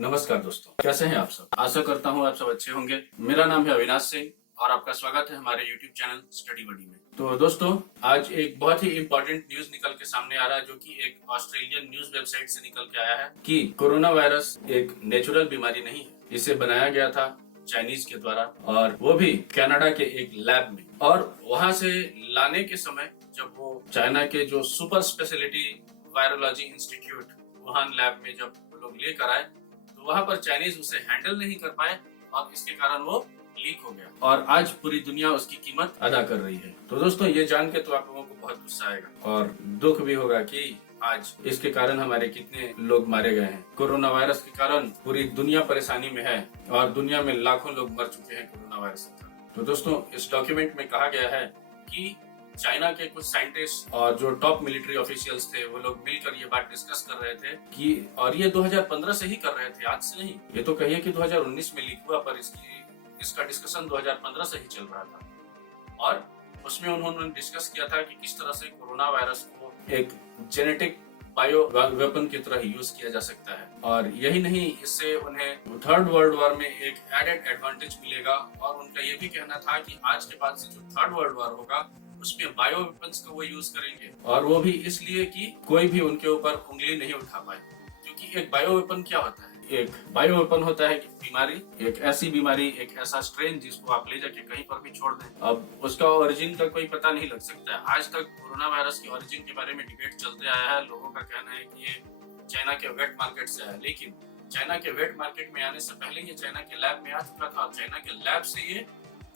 नमस्कार दोस्तों, कैसे हैं आप सब। आशा करता हूं आप सब अच्छे होंगे। मेरा नाम है अविनाश सिंह और आपका स्वागत है हमारे YouTube चैनल स्टडी बडी में। तो दोस्तों, आज एक बहुत ही इम्पोर्टेंट न्यूज निकल के सामने आ रहा है, जो कि एक ऑस्ट्रेलियन न्यूज वेबसाइट से निकल के आया है कि कोरोना वायरस एक नेचुरल बीमारी नहीं है। इसे बनाया गया था चाइनीज के द्वारा, और वो भी कनाडा के एक लैब में। और वहां से लाने के समय जब वो चाइना के जो super speciality virology institute Wuhan lab में जब लोग लेकर आए, तो वहां पर चाइनीज उसे हैंडल नहीं कर पाए और इसके कारण वो लीक हो गया, और आज पूरी दुनिया उसकी कीमत अदा कर रही है। तो दोस्तों, ये जान के तो आप लोगों को बहुत गुस्सा आएगा और दुख भी होगा कि आज इसके कारण हमारे कितने लोग मारे गए हैं। कोरोना वायरस के कारण पूरी दुनिया परेशानी में है और दुनिया में लाखों लोग मर चुके हैं कोरोना वायरस के कारण। तो दोस्तों, इस डॉक्यूमेंट में कहा गया है कि चाइना के कुछ साइंटिस्ट और जो टॉप मिलिट्री ऑफिशियल्स थे, वो लोग मिलकर ये बात डिस्कस कर रहे थे कि, और ये 2015 से ही कर रहे थे, आज से नहीं। ये तो कहिए कि 2019 में लीक हुआ, पर इसका डिस्कशन 2015 से ही चल रहा था। और उसमें उन्होंने डिस्कस किया था कि किस तरह से कोरोना वायरस को एक जेनेटिक बायो वेपन की तरह यूज किया जा सकता है। और यही नहीं, इससे उन्हें थर्ड वर्ल्ड वॉर में एक एडेड एडवांटेज मिलेगा। और उनका ये भी कहना था कि आज के बाद से जो थर्ड वर्ल्ड वॉर होगा, उसमें बायो वेपन्स का वो यूज करेंगे, और वो भी इसलिए कि कोई भी उनके ऊपर उंगली नहीं उठा पाए। क्योंकि एक बायो वेपन क्या होता है? एक बायो वेपन होता है कि बीमारी, एक ऐसी बीमारी, एक ऐसा स्ट्रेन जिसको आप ले जाके कहीं पर भी छोड़ दें। अब उसका ओरिजिन का कोई पता नहीं लग सकता है। आज तक कोरोना वायरस के ओरिजिन के बारे में डिबेट चलते आया है। लोगों का कहना है कि ये चाइना के वेट मार्केट से आया, लेकिन चाइना के वेट मार्केट में आने से पहले ये चाइना के लैब में आ चुका था, और चाइना के लैब से ये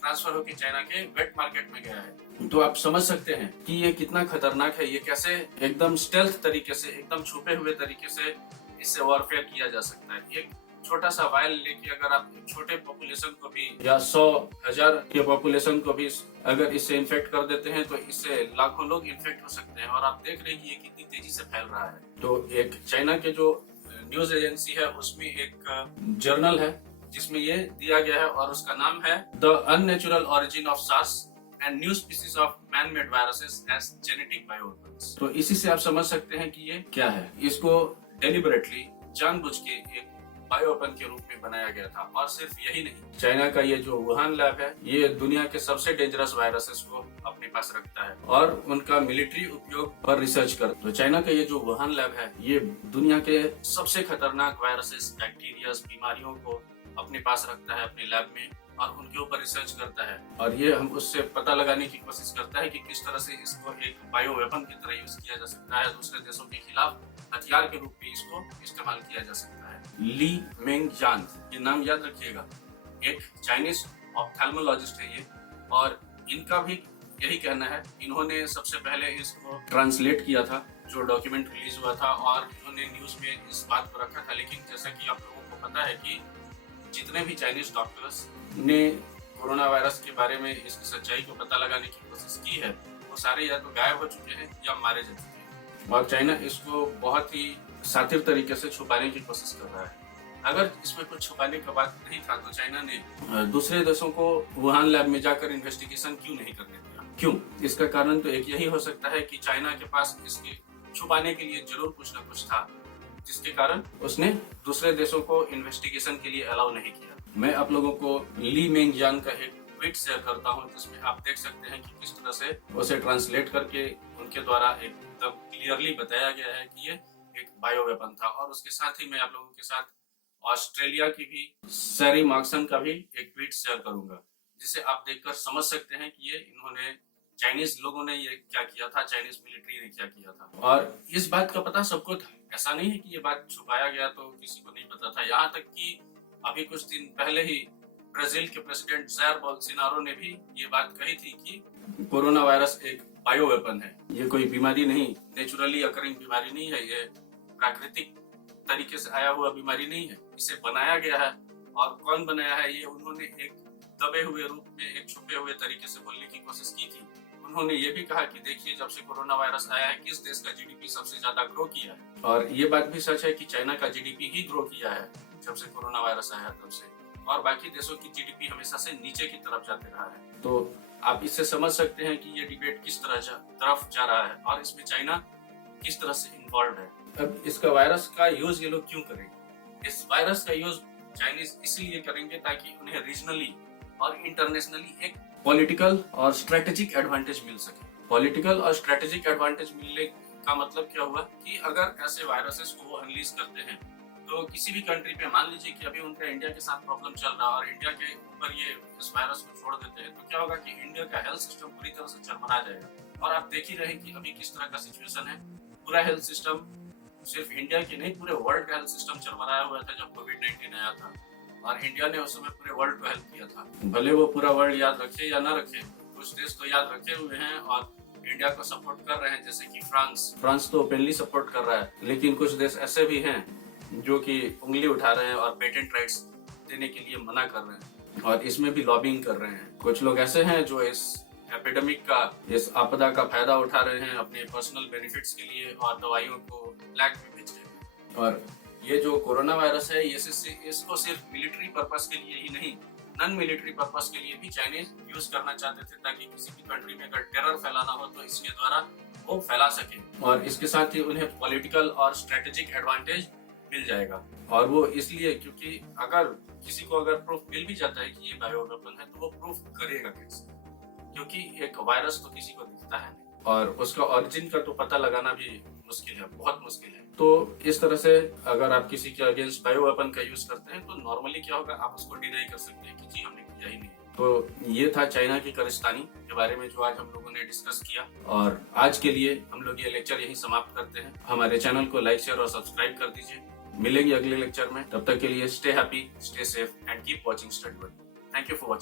ट्रांसफर होकर चाइना के वेट मार्केट में गया है। तो आप समझ सकते हैं कि ये कितना खतरनाक है। ये कैसे एकदम स्टेल्थ तरीके से, एकदम छुपे हुए तरीके से इससे वॉरफेयर किया जा सकता है। एक छोटा सा वायल लेके अगर आप छोटे पॉपुलेशन को भी, या 100,000 के पॉपुलेशन को भी अगर इससे इन्फेक्ट कर देते हैं, तो इससे लाखों लोग इन्फेक्ट हो सकते हैं। और आप देख रहे हैं कि ये कितनी तेजी से फैल रहा है। तो एक चाइना के जो न्यूज एजेंसी है, उसमें एक जर्नल है जिसमें ये दिया गया है, और उसका नाम है the unnatural origin of SARS and new species of man made viruses as genetic bioweapons. तो इसी से आप समझ सकते हैं कि ये क्या है। इसको डेलिबरेटली, जानबूझ के एक बायोवेपन के रूप में बनाया गया था। और सिर्फ यही नहीं, चाइना का ये जो वुहान लैब है, ये दुनिया के सबसे डेंजरस वायरसेस को अपने पास रखता है और उनका मिलिट्री उपयोग पर रिसर्च करता है। तो चाइना का ये जो वुहान लैब है, ये दुनिया के सबसे खतरनाक वायरसेस, बैक्टीरिया, बीमारियों को अपने पास रखता है अपने लैब में, और उनके ऊपर रिसर्च करता है। और ये हम उससे पता लगाने की कोशिश करता है कि किस तरह से इसको एक बायो वेपन की तरह यूज किया जा सकता है, दूसरे देशों के खिलाफ हथियार के रूप में इसको इस्तेमाल किया जा सकता है। ली मेंग जान, ये नाम याद रखिएगा, एक चाइनीज ऑप्थेल्मोलॉजिस्ट है ये, और इनका भी यही कहना है। इन्होंने सबसे पहले इसको ट्रांसलेट किया था, जो डॉक्यूमेंट रिलीज हुआ था, और इन्होंने न्यूज में इस बात को रखा था। लेकिन जैसा कि आप लोगों को पता है कि जितने भी चाइनीज डॉक्टर्स ने कोरोना वायरस के बारे में इसकी सच्चाई को पता लगाने की कोशिश की है, वो सारे या तो गायब हो चुके हैं या मारे जा चुके हैं। और चाइना इसको बहुत ही शातिर तरीके से छुपाने की कोशिश कर रहा है। अगर इसमें कुछ छुपाने का बात नहीं था, तो चाइना ने दूसरे देशों को वुहान लैब में जाकर इन्वेस्टिगेशन क्यों नहीं करने दिया? क्यों? इसका कारण तो एक यही हो सकता है कि चाइना के पास इसके छुपाने के लिए जरूर कुछ न कुछ था, जिसके कारण उसने दूसरे देशों को इन्वेस्टिगेशन के लिए अलाउ नहीं किया। मैं आप लोगों को ली मेंग जान का एक ट्वीट शेयर करता हूं, जिसमें आप देख सकते हैं कि किस तरह से उसे ट्रांसलेट करके उनके द्वारा एकदम क्लियरली बताया गया है कि ये एक बायो वेपन था। और उसके साथ ही मैं आप लोगों के साथ ऑस्ट्रेलिया की भी सैरी मार्क्सन का भी एक ट्वीट शेयर करूंगा, जिसे आप देखकर समझ सकते हैं कि ये इन्होंने, चाइनीज लोगों ने ये क्या किया था, चाइनीज मिलिट्री ने क्या किया था। और इस बात का पता सबको था, ऐसा नहीं है कि ये बात छुपाया गया तो किसी को नहीं पता था। यहाँ तक कि अभी कुछ दिन पहले ही ब्राजील के प्रेसिडेंट जायर बोल्सोनारो ने भी ये बात कही थी कि कोरोना वायरस एक बायो वेपन है। ये कोई बीमारी नहीं, नेचुरली अकरिंग बीमारी नहीं है, ये प्राकृतिक तरीके से आया हुआ बीमारी नहीं है, इसे बनाया गया है। और कौन बनाया है, ये उन्होंने एक दबे हुए रूप में, एक छुपे हुए तरीके से बोलने की कोशिश की थी। उन्होंने ये भी कहा कि देखिए, जब से कोरोना वायरस आया है, किस देश का जीडीपी सबसे ज्यादा ग्रो किया है। और ये बात भी सच है कि चाइना का जीडीपी ही ग्रो किया है जब से कोरोना वायरस आया तब से, और बाकी देशों की जीडीपी हमेशा से नीचे की तरफ जाते रहा है। तो आप इससे समझ सकते हैं कि ये डिबेट किस तरफ जा रहा है, और इसमें चाइना किस तरह से इन्वॉल्व है। अब इसका वायरस का यूज ये लोग क्यों करेंगे? इस वायरस का यूज चाइनीज इसलिए करेंगे ताकि उन्हें रीजनली और इंटरनेशनली एक पॉलिटिकल और स्ट्रेटेजिक एडवांटेज मिल सके। पॉलिटिकल और स्ट्रेटेजिक एडवांटेज मिलने का मतलब क्या हुआ कि अगर ऐसे वायरसेस को वो अनलीज करते हैं तो किसी भी कंट्री पे, मान लीजिए कि अभी उनका इंडिया के साथ प्रॉब्लम चल रहा है और इंडिया के ऊपर ये इस वायरस को छोड़ देते हैं, तो क्या होगा कि इंडिया का हेल्थ सिस्टम पूरी तरह से चरमरा जाएगा। और आप देख ही रहे कि अभी किस तरह का सिचुएशन है। पूरा हेल्थ सिस्टम सिर्फ इंडिया की नहीं, पूरे वर्ल्ड का हेल्थ सिस्टम चरमराया हुआ था जब कोविड-19 आया था और इंडिया ने उस समय पूरे वर्ल्ड को हेल्प किया था। भले वो पूरा वर्ल्ड याद रखे या ना रखे, कुछ देश तो याद रखे हुए हैं और इंडिया को सपोर्ट कर रहे हैं, जैसे कि फ्रांस तो ओपनली सपोर्ट कर रहा है, लेकिन कुछ देश ऐसे भी हैं जो कि उंगली उठा रहे हैं और पेटेंट राइट्स देने के लिए मना कर रहे हैं और इसमें भी लॉबिंग कर रहे हैं। कुछ लोग ऐसे हैं जो इस एपिडेमिक का, इस आपदा का फायदा उठा रहे हैं अपने पर्सनल बेनिफिट्स के लिए और दवाइयों को ब्लैक में बेच रहे हैं। और ये जो कोरोना वायरस है, इसको सिर्फ मिलिट्री पर्पस के लिए ही नहीं, नॉन मिलिट्री पर्पस के लिए भी चाइनीज यूज करना चाहते थे ताकि किसी भी कंट्री में अगर टेरर फैलाना हो तो इसके द्वारा वो फैला सके और इसके साथ ही उन्हें पॉलिटिकल और स्ट्रेटेजिक एडवांटेज मिल जाएगा। और वो इसलिए क्योंकि अगर किसी को अगर प्रूफ मिल भी जाता है कि ये बायो वेपन है तो वो प्रूफ करेगा कैसे, क्योंकि एक वायरस तो किसी को दिखता है नहीं और उसका ओरिजिन का तो पता लगाना भी मुश्किल है, बहुत मुश्किल है। तो इस तरह से अगर आप किसी के अगेंस्ट बायो वेपन का यूज करते हैं तो नॉर्मली क्या होगा, आप उसको डिनाई कर सकते हैं कि जी हमने किया ही नहीं। तो ये था चाइना की कारस्तानी के बारे में जो आज हम लोगों ने डिस्कस किया और आज के लिए हम लोग ये लेक्चर यही समाप्त करते हैं। हमारे चैनल को लाइक, शेयर और सब्सक्राइब कर दीजिए। मिलेंगे अगले लेक्चर में, तब तक के लिए stay happy, stay safe and keep watching study Verde. Thank you for watching.